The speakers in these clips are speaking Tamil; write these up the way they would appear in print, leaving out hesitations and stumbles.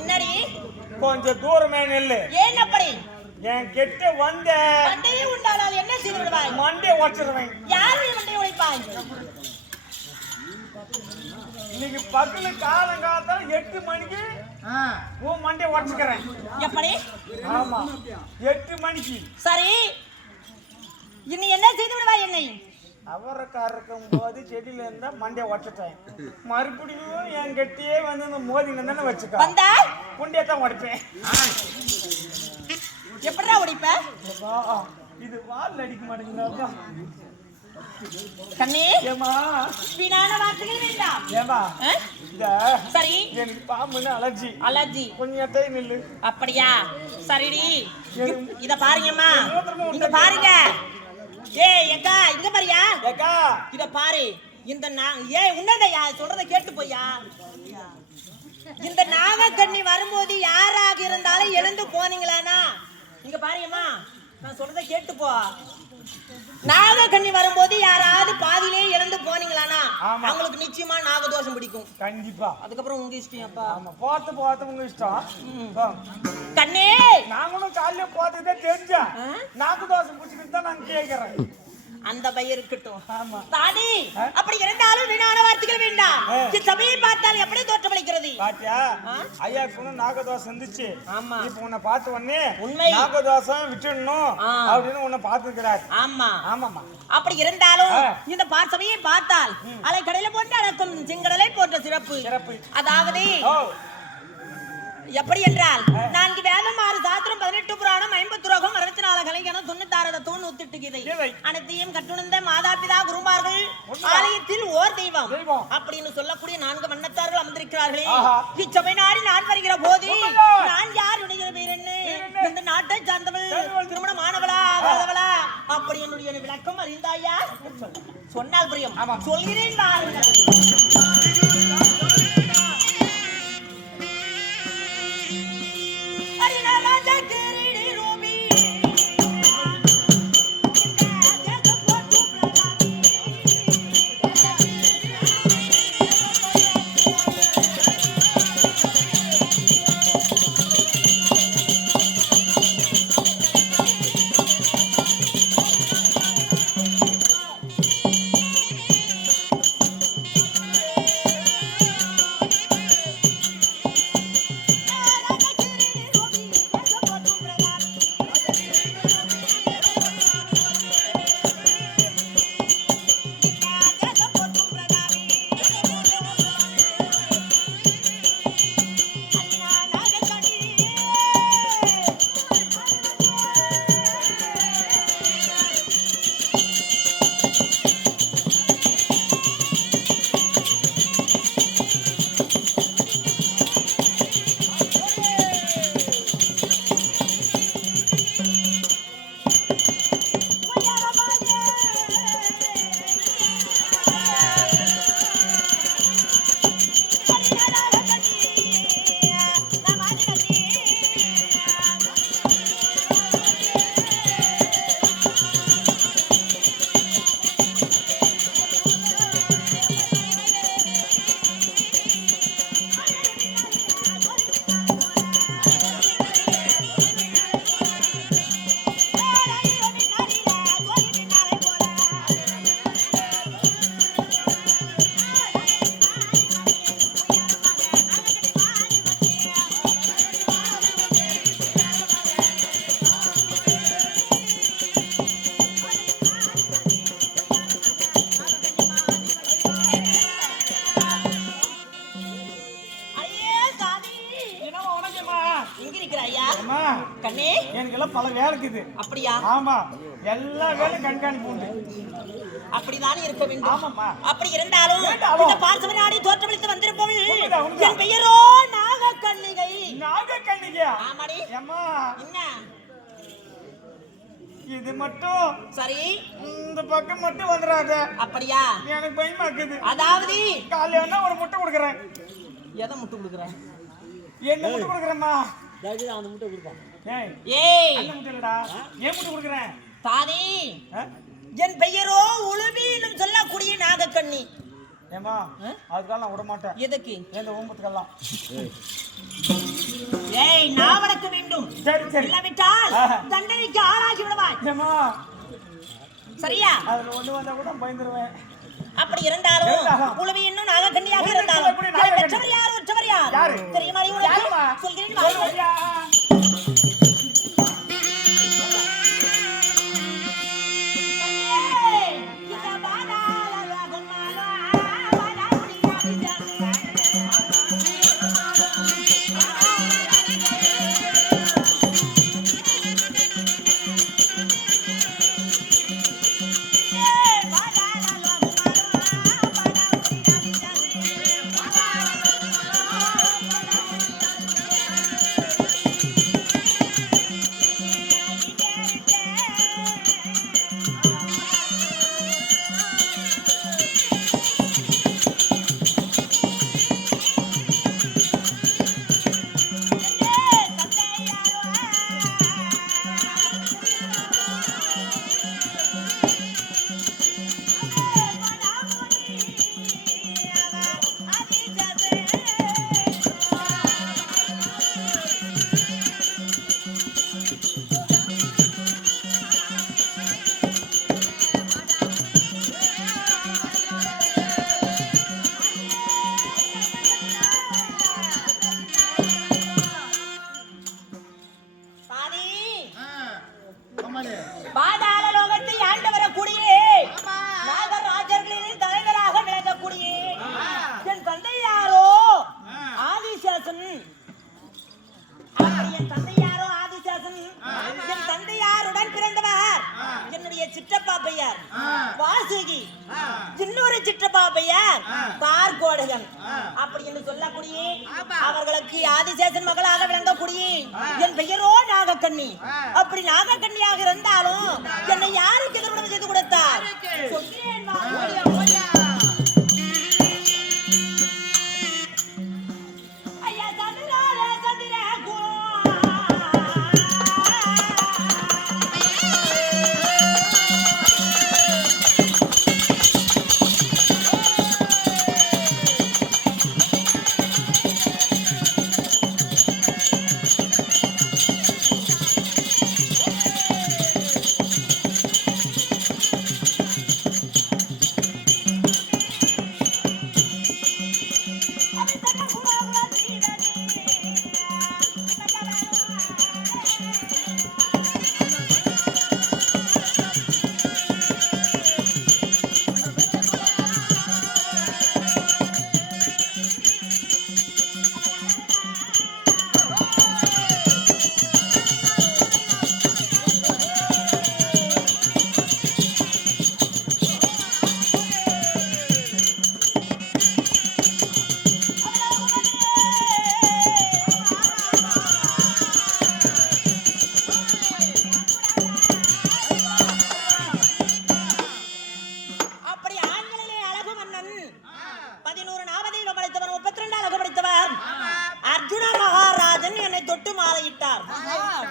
என்னடி கொஞ்சம் தூரமே நெல்லு. ஏன் அப்படி? என் கிட்ட வந்த மண்டையே உண்டானால் என்ன செய்து விடுவாய்? மண்டையை உடைச்சிருவேன். யாரு மண்டையை உடைப்பாய்? இன்னைக்கு பகல காலங்காலத்தால 8 மணிக்கு உன் மண்டையை உடைச்சுக்கிறேன். எப்படி? ஆமா 8 மணிக்கு. சரி, இனி என்ன செய்து விடுவாய் என்னை? அவரைக்கார் இருக்கும் போது செடியில இருந்தா மண்டையை உடைச்சிட்டேன். மறுபடியும் என் கட்டியே வந்து இந்த மோதி தானே வச்சுக்க வந்தா குண்டியை தான் உடைப்பேன். எப்படா உடைப்ப? இது வால் அடிக்க மாட்டேங்குதா கண்ணே? ஏமா வீணான வார்த்தைகள் வேண்டாம். ஏமா ஆ? இந்த சரி எனக்கு பாம்புன்னு அலர்ஜி அலர்ஜி கொஞ்சம் எட்டை நில்லு அப்படியா சரிடி எனக்கு- இத பாருங்கம்மா இங்க பாருங்க ஏய் அக்கா இங்க பாரியா ஏக்கா இத பாரு இந்த ஏய் உன்னதையா சொல்றத கேட்டு போய்யா இந்த நாகக்கண்ணி வரும்போது யாராக இருந்தாலும் எழுந்து போனீங்களானா இங்க பாருங்கம்மா நான் சொல்றத கேட்டு போ நாகக்கண்ணி வரும்போது யாராவது பாதியிலே எழுந்து போனீங்களானா ஆமா. அவங்களுக்கு நிச்சயமா நாகதோஷம் பிடிக்கும் கண்டிப்பா அதுக்கப்புறம் உங்க இஷ்டம் அப்பா ஆமா போத்து உங்க இஷ்டம் கண்ணே நாங்களும் காலையில போத்துக்கிட்டே தெரிஞ்சேன் ஆ? நாக்கு தோசை பிடிச்சிக்கிட்டு தான் நாங்க கேட்கிறேன் அந்த பையன் இருக்கட்டும் ஆமா தாடி அப்படி இருந்தாலும் வீணான வார்த்தைகள் வேண்டாம் ஆ. சபையை பார்த்தால் எப்படி தோற்றமளிக்கிறது பாத்தியா ஆ? ஐயா சொன்ன நாகதோசை இருந்துச்சு ஆமா. இப்ப உன்னை பார்த்த உடனே உண்மை. நாகதோசை விட்டுடணும் ஆ. அப்படின்னு உன்னை பார்த்துக்கிறார் ஆமா ஆமாமா அப்படி இருந்தாலும் ஆ. இந்த சபையை பார்த்தால் அலை கடையில போட்டு அடக்கும் செங்கடலை போன்ற சிறப்பு சிறப்பு அதாவது ஓ எப்படி என்றால் 4 வேதம் 6 சாஸ்திரம் 18 புராணம் 50 ரோகம் 64 கலைஞனம் 96 தூண் 108 கீதை கீதை. அனைத்தையும் கட்டுணர்ந்த மாதாபிதா குருமார்கள் உண்மைதான். ஆலயத்தில் ஓர் தெய்வம் தெய்வம். அப்படின்னு சொல்லக்கூடிய 4 மன்னத்தார்கள் அமர்ந்திருக்கிறார்களே ஆஹா. இச்சபை நாடி நான் வருகிற போது உண்மைதான். நான் யார் உடைய பேர் என்ன என்ன? இந்த நாட்டை சார்ந்தவள் சார்ந்தவள். திருமணமானவளா ஆகாதவளா அப்படி என்னுடைய விளக்கம் அறிந்தாயா சொன்னால் புரியும் ஆமா. சொல்கிறேன் வாருங்கள். அம்மா கண்ணே எனக்கு எல்லாம் பல வேலை இருக்குது. அப்படியா? ஆமா எல்லா வேலையும் கண்காணிப்பு உண்டு. அப்படிதான் இருக்க வேண்டும். ஆமாம்மா. அப்படி இருந்தாலும் இந்த பார்சவனாடி தோற்றமளித்து வந்திருப்பவள் உண்மைதான். என் பெயரோ நாகக்கண்ணிகை. நாகக்கண்ணிகை? ஆமாடி. அம்மா என்ன இது மட்டும் சரி இந்த பக்கம் மட்டும் வந்துடாத. அப்படியா? எனக்கு பயமா இருக்குது. அதாவது காலையில ஒரு முட்டை கொடுக்குறேன். எதை முட்டை கொடுக்குறேன்? என்ன முட்டை கொடுக்குறேம்மா? அந்த முட்டை கொடுப்பான். ஏய் அந்த முட்டை இல்லடா, ஏன் முட்டை கொடுக்குறேன்? தாதி என் பெயரோ உளுவின்னு சொல்லக்கூடிய நாகக்கண்ணி. ஏமா அதுக்கெல்லாம் நான் விட மாட்டேன். எதுக்கு? எந்த ஓம்பத்துக்கெல்லாம். ஏய் நான் வளர்க்க வேண்டும். சரி சரி. இல்லாவிட்டால் தண்டனைக்கு ஆளாகி விடுவாய். ஏமா சரியா? அதுல ஒண்ணு வந்தா கூட பயந்துருவேன். அப்படி இருந்தாலும் உளவி இன்னும் நாகக்கண்ணியாக இருந்தாலும் பெற்றவர் யார் உற்றவர் யார் தெரியுமா? சொல்கிறேன் வாருங்கள். பார்கோடகன் அப்படி என்று சொல்லக்கூடிய அவர்களுக்கு ஆதிசேஷன் மகளாக விளங்கக்கூடிய என் பெயரோ நாகக்கண்ணி. அப்படி நாகக்கண்ணியாக இருந்தாலும் என்னை யாருக்கு திருமணம் செய்து கொடுத்தார்? சொல்கிறேன் வா.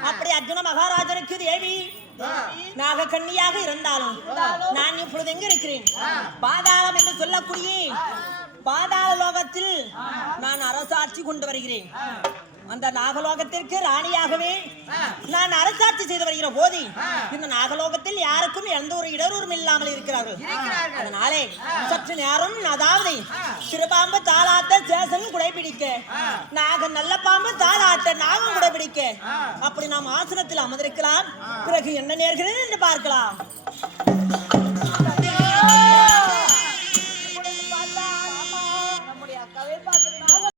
அப்படி அர்ஜுன மகாராஜனுக்கு தேவி நாகக்கண்ணியாக இருந்தாலும் நான் இப்பொழுது எங்க இருக்கிறேன்? பாதாளம் என்று சொல்லக்கூடிய பாதாள லோகத்தில் நான் அரசாட்சி கொண்டு வருகிறேன். அந்த நாகலோகத்திற்கு ராணியாகவே நான் அரசாட்சி செய்து வருகிற போது இந்த நாகலோகத்தில் யாருக்கும் எந்த ஒரு இடரூரும் இல்லாமல் இருக்கிறார்கள். அதனாலே சற்று நேரம் அதாவது சிறுபாம்பு தாளாட்ட சேசன் குடைபிடிக்க, நாக நல்ல பாம்பு தாளாட்ட நாகம் குடைபிடிக்க, அப்படி நாம் ஆசனத்தில் அமர்ந்திருக்கலாம். பிறகு என்ன நேர்கிறது என்று பார்க்கலாம்.